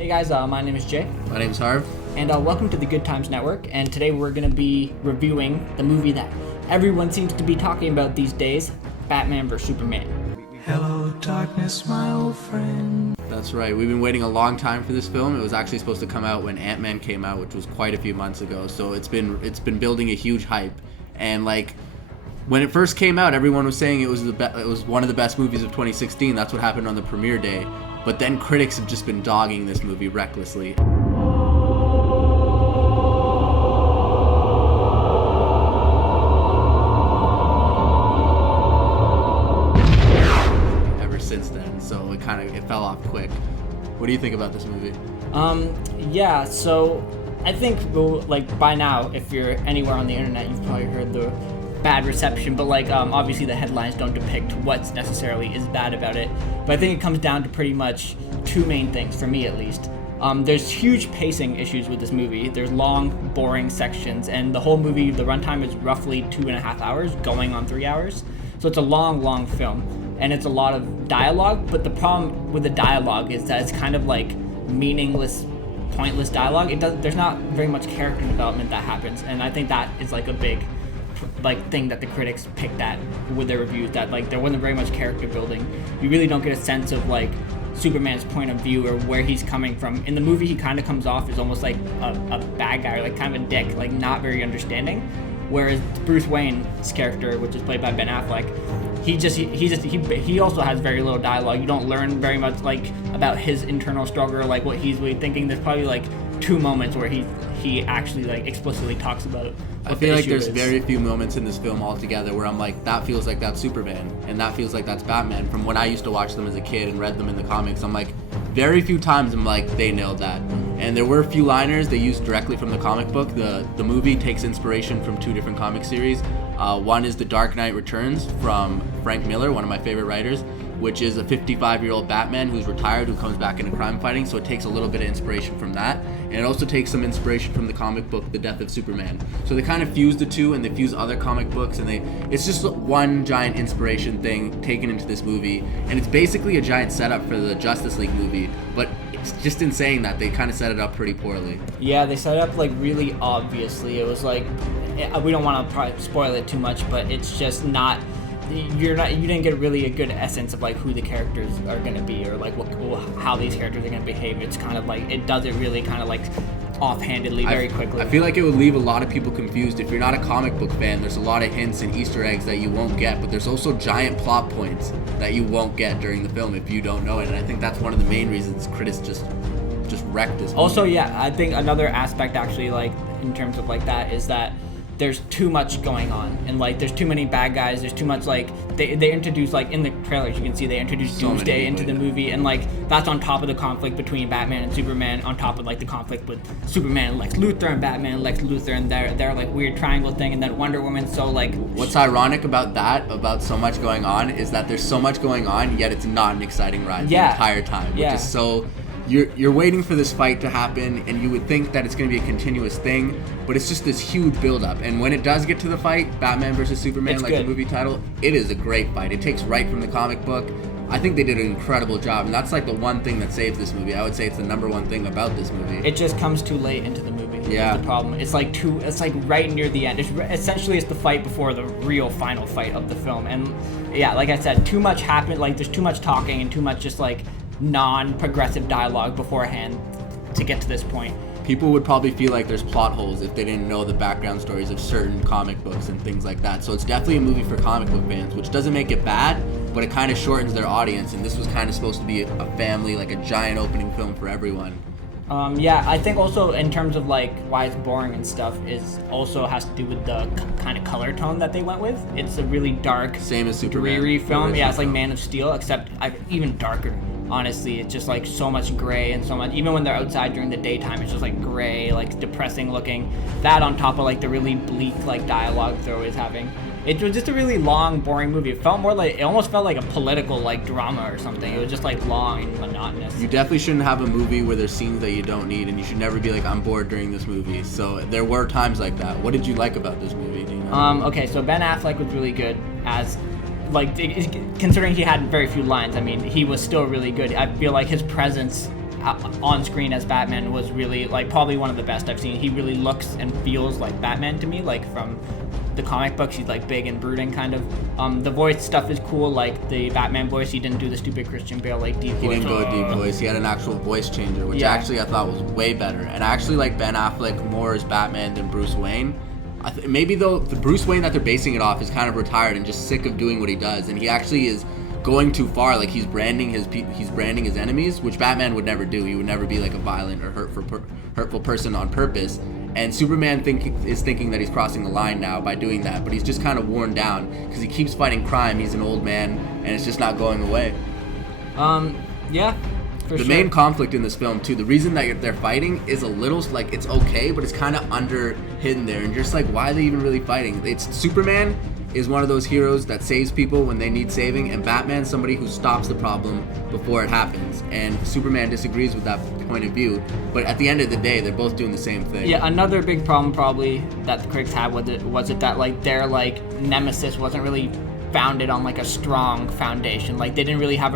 Hey guys, my name is Jay. My name's Harv. And welcome to the Good Times Network. And today we're going to be reviewing the movie that everyone seems to be talking about these days, Batman vs. Superman. Hello, darkness, my old friend. That's right. We've been waiting a long time for this film. It was actually supposed to come out when Ant-Man came out, which was quite a few months ago. So it's been building a huge hype. And like when it first came out, everyone was saying it was one of the best movies of 2016. That's what happened on the premiere day. But then critics have just been dogging this movie recklessly. Ever since then, so it fell off quick. What do you think about this movie? Yeah, so I think by now, if you're anywhere on the internet, you've probably heard the bad reception, but obviously the headlines don't depict what's necessarily is bad about it. But I think it comes down to pretty much two main things, for me at least. There's huge pacing issues with this movie. There's long, boring sections, and the whole movie, the runtime is roughly 2.5 hours, going on 3 hours. So it's a long film, and it's a lot of dialogue, but the problem with the dialogue is that it's kind of like meaningless, pointless dialogue. There's not very much character development that happens, and I think that is like a big thing that the critics picked at with their reviews, that there wasn't very much character building. You really don't get a sense of Superman's point of view or where he's coming from. In the movie, he kind of comes off as almost like a bad guy, or kind of a dick, not very understanding. Whereas Bruce Wayne's character, which is played by Ben Affleck, he also has very little dialogue. You don't learn very much about his internal struggle, or what he's really thinking. There's probably 2 moments where he actually explicitly talks about. I feel like there's very few moments in this film altogether where I'm like, that feels like that's Superman, and that feels like that's Batman. From when I used to watch them as a kid and read them in the comics, I'm like, very few times I'm like, they nailed that. And there were a few liners they used directly from the comic book. The movie takes inspiration from 2 different comic series. One is The Dark Knight Returns from Frank Miller, one of my favorite writers, which is a 55-year-old Batman who's retired, who comes back into crime fighting, so it takes a little bit of inspiration from that. And it also takes some inspiration from the comic book, The Death of Superman. So they kind of fuse the two, and they fuse other comic books, and it's just one giant inspiration thing taken into this movie. And it's basically a giant setup for the Justice League movie, but it's just in saying that, they kind of set it up pretty poorly. Yeah, they set it up really obviously. It was we don't want to probably spoil it too much, but it's just not. You didn't get really a good essence of who the characters are going to be, or how these characters are going to behave. It's kind of it does it really kind of offhandedly very quickly. I feel like it would leave a lot of people confused. If you're not a comic book fan, there's a lot of hints and Easter eggs that you won't get, but there's also giant plot points that you won't get during the film if you don't know it. And I think that's one of the main reasons critics just wrecked this movie. Also, yeah, I think another aspect actually in terms of that is that there's too much going on, and there's too many bad guys. There's too much they introduce in the trailers, you can see they introduce Doomsday into the movie, and that's on top of the conflict between Batman and Superman, on top of the conflict with Superman and Lex Luthor, and Batman and Lex Luthor, and their weird triangle thing, and then Wonder Woman. So what's ironic about so much going on is that there's so much going on, yet it's not an exciting ride the entire time, which is so. You're waiting for this fight to happen, and you would think that it's going to be a continuous thing, but it's just this huge build-up. And when it does get to the fight, Batman versus Superman, the movie title, it is a great fight. It takes right from the comic book. I think they did an incredible job, and that's the one thing that saves this movie. I would say it's the number one thing about this movie. It just comes too late into the movie. Yeah. That's the problem. It's right near the end. Essentially it's the fight before the real final fight of the film. And yeah, like I said, too much happened. There's too much talking and too much just non-progressive dialogue beforehand to get to this point. People would probably feel like there's plot holes if they didn't know the background stories of certain comic books and things like that. So it's definitely a movie for comic book fans, which doesn't make it bad, but it kind of shortens their audience, and this was kind of supposed to be a family, a giant opening film for everyone. Yeah, I think also in terms of why it's boring and stuff is also has to do with the kind of color tone that they went with. It's a really dark, same as Superman, dreary film. Yeah, it's Man of Steel, except even darker. Honestly, it's just so much gray, and so much, even when they're outside during the daytime, it's just gray, depressing looking. That on top of the really bleak dialogue they're always having. It was just a really long, boring movie. It felt more it almost felt like a political drama or something. It was just long and monotonous. You definitely shouldn't have a movie where there's scenes that you don't need, and you should never be I'm bored during this movie. So there were times like that. What did you like about this movie? Do you know? Okay, so Ben Affleck was really good as considering he had very few lines. I mean, he was still really good. I feel his presence on screen as Batman was really like probably one of the best I've seen. He really looks and feels like Batman to me, like from the comic books. He's like big and brooding kind of. The voice stuff is cool, like the Batman voice. He didn't do the stupid Christian Bale like deep voice. He didn't go deep voice. He had an actual voice changer, which actually I thought was way better. And I actually like Ben Affleck more as Batman than Bruce Wayne. Maybe though the Bruce Wayne that they're basing it off is kind of retired and just sick of doing what he does, and he actually is going too far. Like he's branding his enemies, which Batman would never do. He would never be like a violent or hurtful person on purpose. And Superman is thinking that he's crossing the line now by doing that, but he's just kind of worn down because he keeps fighting crime. He's an old man, and it's just not going away. Yeah. The main conflict in this film too, the reason that they're fighting is a little like it's okay, but it's kind of under hidden there, and just like why are they even really fighting? It's Superman is one of those heroes that saves people when they need saving, and Batman's somebody who stops the problem before it happens. And Superman disagrees with that point of view, but at the end of the day, they're both doing the same thing. Yeah, another big problem probably that the critics had with it was that like their like nemesis wasn't really founded on like a strong foundation. Like they didn't really have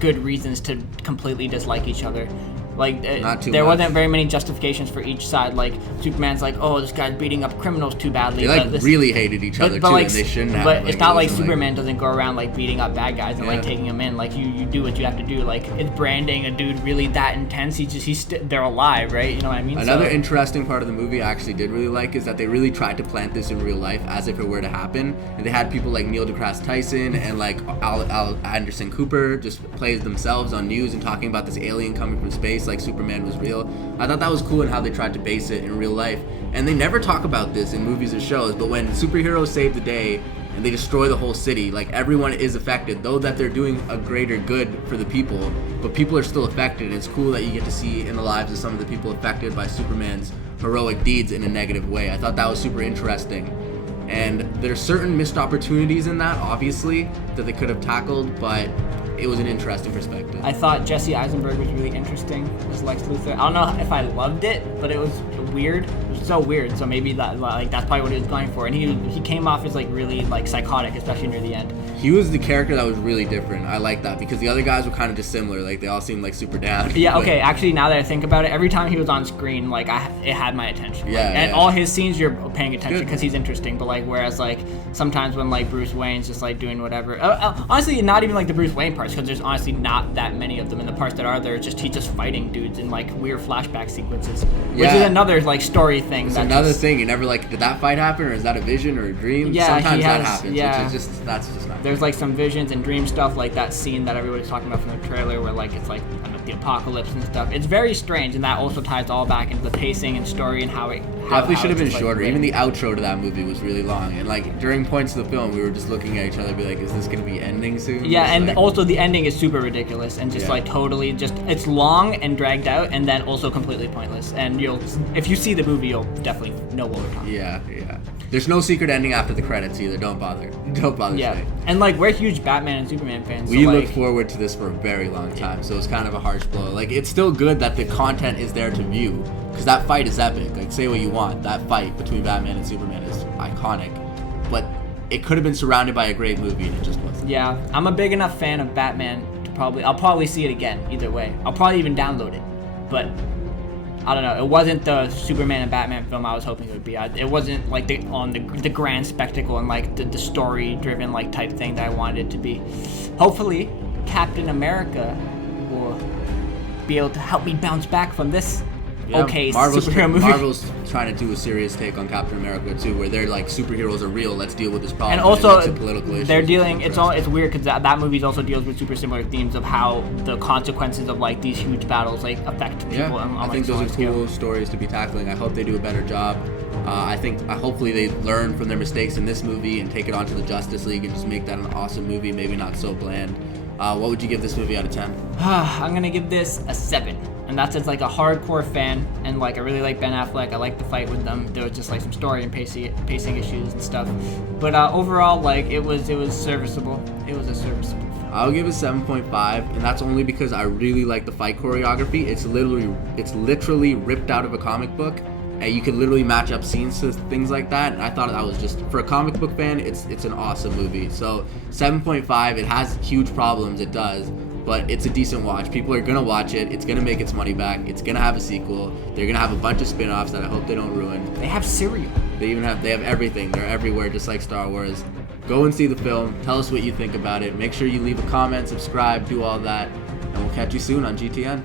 good reasons to completely dislike each other. Like there wasn't very many justifications for each side. Like Superman's like, oh, this guy's beating up criminals too badly. They like really hated each other too, like, and they shouldn't have. But it's not like Superman doesn't go around like beating up bad guys and like taking them in. Like you do what you have to do. Like it's branding a dude really that intense. They're alive, right? You know what I mean? Another interesting part of the movie I actually did really like is that they really tried to plant this in real life as if it were to happen, and they had people like Neil deGrasse Tyson and like Al Anderson Cooper just play themselves on news and talking about this alien coming from space like Superman was real. I thought that was cool in how they tried to base it in real life. And they never talk about this in movies or shows, but when superheroes save the day and they destroy the whole city, like everyone is affected, though that they're doing a greater good for the people, but people are still affected. And it's cool that you get to see in the lives of some of the people affected by Superman's heroic deeds in a negative way. I thought that was super interesting. And there's certain missed opportunities in that, obviously, that they could have tackled, but it was an interesting perspective. I thought Jesse Eisenberg was really interesting as Lex Luthor. I don't know if I loved it, but it was weird. It was so weird. So maybe that's probably what he was going for. And he came off as like really like psychotic, especially near the end. He was the character that was really different. I like that because the other guys were kind of dissimilar. Like they all seemed like super down. Yeah. Okay. Actually, now that I think about it, every time he was on screen, like it had my attention. Yeah. And all his scenes, you're paying attention because he's interesting. But like, whereas like sometimes when like Bruce Wayne's just like doing whatever. Honestly, not even like the Bruce Wayne parts, because there's honestly not that many of them. And the parts that are there, he's just fighting dudes in like weird flashback sequences, which is another like story thing. It's another thing. You never like, did that fight happen, or is that a vision or a dream? Yeah, sometimes that happens. Yeah, which is that's just not. There's like some visions and dream stuff, like that scene that everybody's talking about from the trailer, where like it's like the apocalypse and stuff. It's very strange, and that also ties all back into the pacing and story and how it definitely should have been shorter. Even the outro to that movie was really long, and like during points of the film, we were just looking at each other, be like, "Is this gonna be ending soon?" Yeah, and also the ending is super ridiculous and just like totally it's long and dragged out, and then also completely pointless. And if you see the movie, you'll definitely know what we're talking about. Yeah. There's no secret ending after the credits either. Don't bother. Yeah, saying. And like we're huge Batman and Superman fans. We look forward to this for a very long time, so it's kind of a harsh blow. Like it's still good that the content is there to view, because that fight is epic. Like say what you want, that fight between Batman and Superman is iconic, but it could have been surrounded by a great movie and it just wasn't. Yeah, I'm a big enough fan of Batman to I'll probably see it again either way. I'll probably even download it, but I don't know. It wasn't the Superman and Batman film I was hoping it would be. It wasn't like the grand spectacle and like the story-driven like type thing that I wanted it to be. Hopefully, Captain America will be able to help me bounce back from this superhero movie. Marvel's trying to do a serious take on Captain America too, where they're like, superheroes are real. Let's deal with this problem. And also, political issues. they're dealing. It's weird because that movie also deals with super similar themes of how the consequences of like these huge battles like affect people. Yeah, on I think those are cool stories to be tackling. I hope they do a better job. Hopefully they learn from their mistakes in this movie and take it on to the Justice League and just make that an awesome movie, maybe not so bland. What would you give this movie out of 10? I'm gonna give this a 7. And that's as like a hardcore fan, and like I really like Ben Affleck. I like the fight with them. There was just like some story and pacing issues and stuff. But overall, like it was serviceable. It was a serviceable film. I'll give it 7.5, and that's only because I really like the fight choreography. It's literally ripped out of a comic book, and you can literally match up scenes to things like that. And I thought that was just, for a comic book fan, it's an awesome movie. So 7.5. It has huge problems, it does. but it's a decent watch. People are gonna watch it. It's gonna make its money back. It's gonna have a sequel. They're gonna have a bunch of spin-offs that I hope they don't ruin. They have cereal. They have everything. They're everywhere, just like Star Wars. Go and see the film. Tell us what you think about it. Make sure you leave a comment, subscribe, do all that, and we'll catch you soon on GTN.